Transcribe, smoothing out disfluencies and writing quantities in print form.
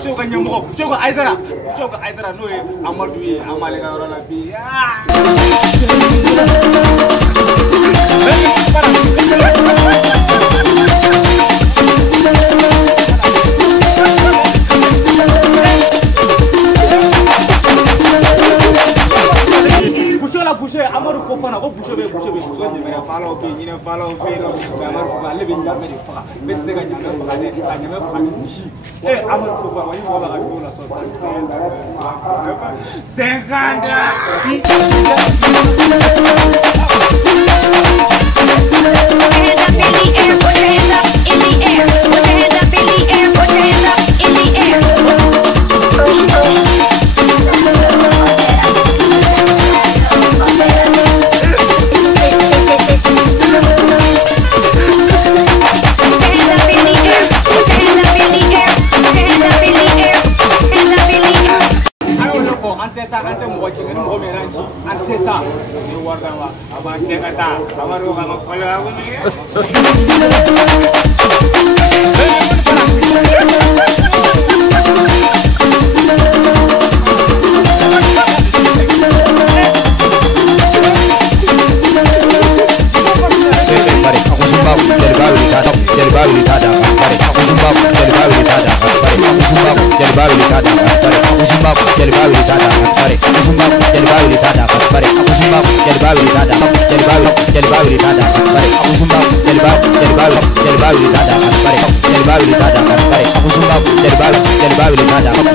Boucher ko nyamoko Boucher ko Aidara no e Amadou e amale ga ro la bi Boucher Amadou Fofana ko Boucher be so de mera falo be ni falo be no Amadou ba le be nyame de fa be se ga nyame fa ne ta nyame fa ni ji Amadou Fofana wani mo ba ga do la so バウリタダ